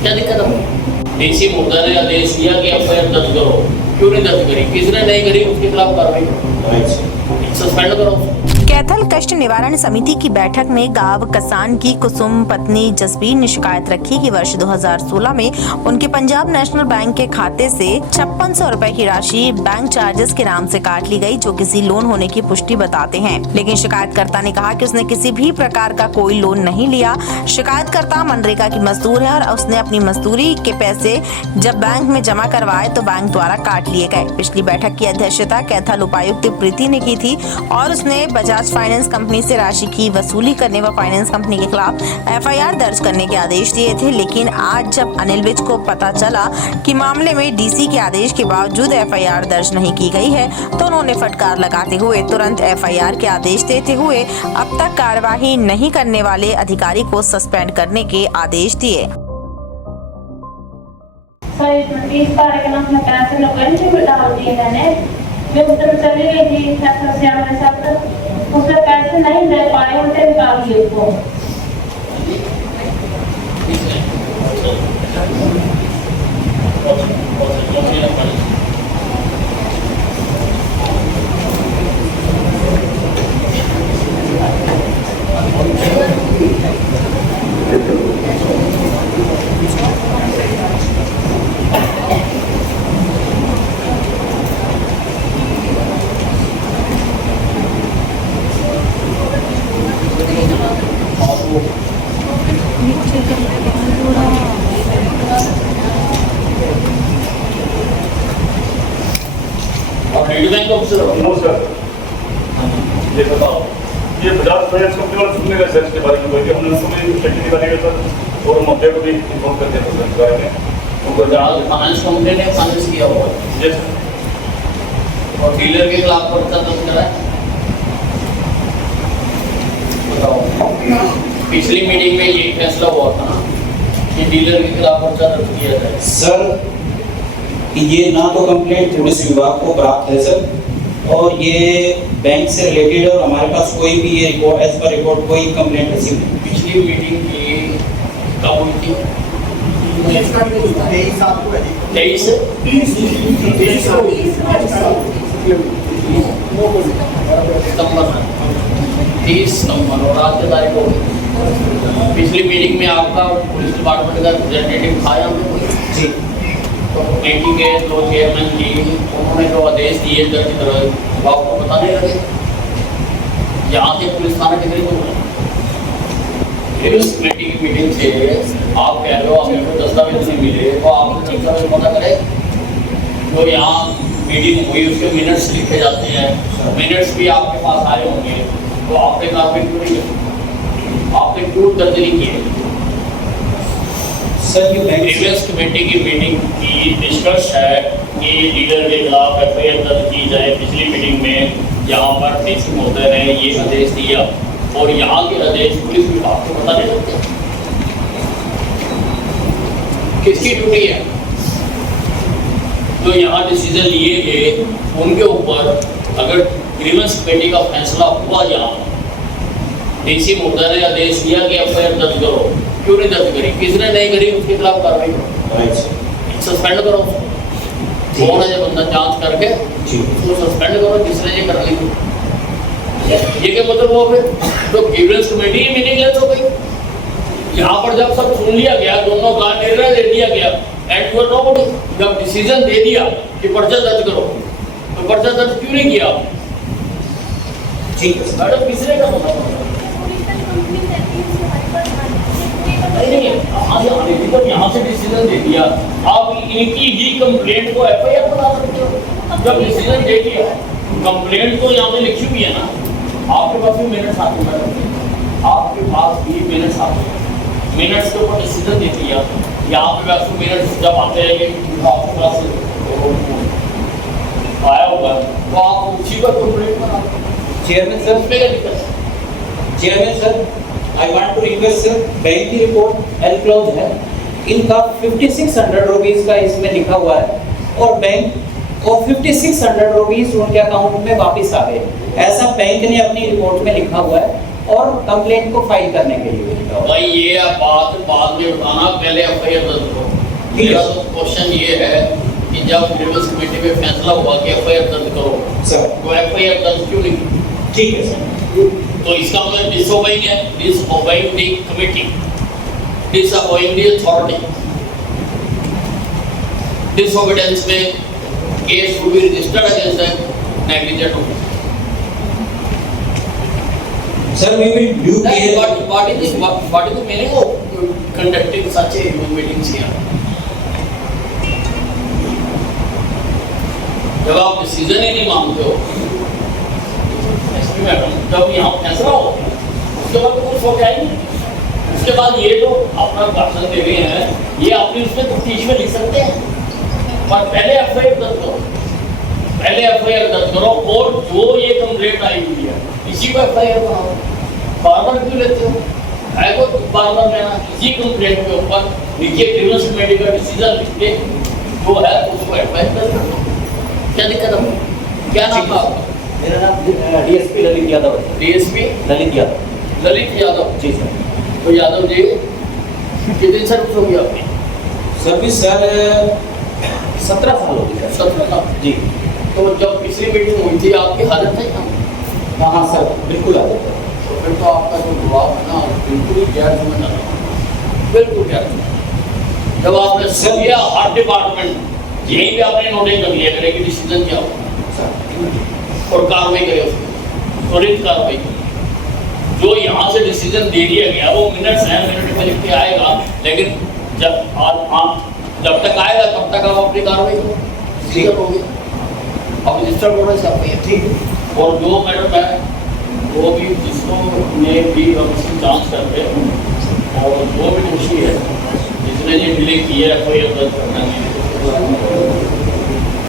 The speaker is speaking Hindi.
क्या दिक्कत है? डीसी महोदय ने आदेश दिया कि एफआईआर दर्ज करो, क्यों नहीं दर्ज करी? किसने नहीं करी उसके खिलाफ कार्रवाई करो, सस्पेंड करो। कैथल कष्ट निवारण समिति की बैठक में गांव कसान की कुसुम पत्नी जसबीर ने शिकायत रखी कि वर्ष 2016 में उनके पंजाब नेशनल बैंक के खाते से 5600 रुपए की राशि बैंक चार्जेस के नाम से काट ली गई, जो किसी लोन होने की पुष्टि बताते हैं। लेकिन शिकायतकर्ता ने कहा कि उसने किसी भी प्रकार का कोई लोन नहीं लिया। शिकायतकर्ता मनरेगा की मजदूर है और उसने अपनी मजदूरी के पैसे जब बैंक में जमा करवाए तो बैंक द्वारा काट लिए गए। पिछली बैठक की अध्यक्षता कैथल उपायुक्त प्रीति ने की थी और उसने बजाज फाइनेंस कंपनी से राशि की वसूली करने व फाइनेंस कंपनी के खिलाफ एफआईआर दर्ज करने के आदेश दिए थे। लेकिन आज जब अनिल विज को पता चला कि मामले में डीसी के आदेश के बावजूद एफआईआर दर्ज नहीं की गई है तो उन्होंने फटकार लगाते हुए तुरंत एफआईआर के आदेश देते हुए अब तक कार्यवाही नहीं करने वाले अधिकारी को सस्पेंड करने के आदेश दिए। जो उधर चली गई थी हमारे साथ उससे पैसे नहीं दे पाए, उल्टे निकाल दिए उसको। ये बताओ, ये बजाज फाइनेंस कंपनी वाले सुनने का सर इसके बारे में कोई हमने उनको भी चेक निकाली सर और मध्य को भी इन्फॉर्म कर दिया था सरकार ने। उनको बजाज फाइनेंस कंपनी ने फाइनेंस किया हुआ है। Yes sir. और डीलर के खिलाफ पर्चा दर्ज करा है। बताओ, पिछली मीटिंग में ये फैसला हुआ था ना कि डीलर के खिलाफ पर्चा दर्ज किया जाए। सर ये ना तो कंप्लेंट पुलिस विभाग को प्राप्त है सर, और ये बैंक से रिलेटेड और हमारे पास कोई भी ये रिपोर्ट एज पर रिपोर्ट कोई कंप्लेंट रिसीव नहीं। पिछली मीटिंग की कब हुई थी? 23 सितंबर और आज की तारीख हो गई। पिछली मीटिंग में आपका पुलिस डिपार्टमेंट का रिप्रेजेंटेटिव था यहाँ पे जी, तो कमेटी के दो चेयरमैन जी उन्होंने जो आदेश दिए दर्ज करो आपको बताने लगे। यहाँ से पुलिस थाना कितने को पुलिस कमेटी की मीटिंग से आप कह रहे हो हमें को दस्तावेज नहीं मिले, तो आप दस्तावेज पता करें। जो यहाँ मीटिंग हुई उसके मिनट्स लिखे जाते हैं, मिनट्स भी आपके पास आए होंगे, तो आपने कार्रवाई क्यों नहीं की? आपने क्यों दर्ज नहीं किए? सर ये प्रीवियस कमेटी की मीटिंग की निष्कर्ष है कि डीलर के खिलाफ एफआईआर दर्ज की जाए। पिछली मीटिंग में यहाँ पर डीसी महोदय ने ये आदेश दिया और यहाँ के आदेश पुलिस विभाग को बताने लगते हैं। किसकी ड्यूटी है? जो यहाँ डिसीजन लिए गए उनके ऊपर अगर ग्रीवेंस कमेटी का फैसला हुआ, यहाँ डीसी महोदय ने आदेश दिया कि एफआईआर दर्ज करो, क्यों नहीं दर्ज करी? किसने नहीं करी उसके खिलाफ कार्रवाई करो, सस्पेंड करो। कौन है ये बंदा जांच करके उसको सस्पेंड करो जिसने ये कर ली। ये क्या मतलब हुआ फिर? तो ग्रीवेंस कमेटी ही मीनिंगलेस हो गई। यहाँ पर जब सब सुन लिया गया, दोनों का निर्णय ले दिया गया एंड यू आर नोबडी, जब डिसीजन दे दिया कि पर्चा दर्ज करो, तो पर्चा दर्ज क्यों नहीं किया? ठीक है मैडम किसने का मतलब यहाँ से डिसीजन दे दिया, आप इनकी ही कंप्लेंट को एफआईआर बना सकते हो। जब डिसीजन दे दिया, कंप्लेंट तो यहाँ पे लिखी हुई है ना, आपके पास भी मिनट्स आते हैं, आपके पास भी मिनट्स आते हैं, मिनट्स के ऊपर डिसीजन दे दिया। यहाँ पे वैसे मिनट्स जब आते हैं आपके पास आया होगा तो आप उसी पर कंप्लेंट बना। चेयरमैन सर, उसमें क्या दिक्कत है? Chairman sir, I want to request sir, bank की रिपोर्ट एनक्लोज है, इनका 5600 रुपीज का इसमें लिखा हुआ है और बैंक और 5600 रुपीज उनके अकाउंट में वापस आ गए, ऐसा बैंक ने अपनी रिपोर्ट में लिखा हुआ है। और कंप्लेंट को फाइल करने के लिए भेजा हुआ है। भाई ये आप बात बाद में बताना, पहले एफआईआर दर्ज करो। ठीक है। मेरा तो क्वेश्चन ये है कि जब ग्रीवेंस कमेटी में फैसला हुआ कि एफआईआर दर्ज करो, सर तो एफआईआर दर्ज क्यों नहीं की? ठीक है सर, तो इसका मतलब डिसओबेइंग है, disobeying the committee, disobeying the authority. Disobedience में case to be registered against the negligent officer. Sir we will due care. What is the meaning of conducting such a meetings here? जब आप डिसीजन ही नहीं मानते हो, एसपी मैडम, जब यहाँ फैसला हो उसके बाद तो कुछ हो जाएगी। उसके बाद ये जो अपना भाषण दे रहे हैं, ये अपनी उसमें तफ्तीश में लिख सकते हैं, पर पहले एफआईआर दर्ज करो, पहले एफआईआर दर्ज करो, और जो ये कंप्लेंट आई हुई है इसी को एफआईआर बनाओ। बार-बार क्यों लेते हो? है को बार-बार लेना, इसी कंप्लेंट के ऊपर नीचे ग्रीवेंस कमेटी का डिसीजन लिख के जो है उसको एफआईआर दर्ज करो। क्या दिक्कत है? क्या नाम है आपका? मेरा नाम डीएसपी ललित यादव है। डीएसपी ललित यादव। ललित यादव। जी सर। तो यादव जी कितनी सर्विस होगी आपकी? सर्विस सर 17 साल हो गई सर। 17 साल। जी। तो जब पिछली मीटिंग हुई थी आपकी हालत है क्या? हाँ सर बिल्कुल आ जाता है। तो फिर तो आपका जो जवाब है ना बिल्कुल ही गैर जिम्मेदार है, बिल्कुल गैर जिम्मेदार। जब आपने सभी हर डिपार्टमेंट यहीं पे आपने नोटिस कर लिया करे कि डिसीजन क्या हो और कार्रवाई करे, उसको त्वरित कार्रवाई करे। जो यहाँ से डिसीजन दे दिया गया वो मिनट्स हैं, मिनट में लिख के आएगा, लेकिन जब तक आएगा तब तक आप अपनी कार्रवाई करो, डिसीजन हो गया, अब रजिस्टर करो इसे आप ठीक है। और जो मैडम है वो भी जिसको ने भी हम उसकी जाँच करते हैं, और जो भी दोषी है जिसने ये डिले किया है एफआईआर दर्ज करना नहीं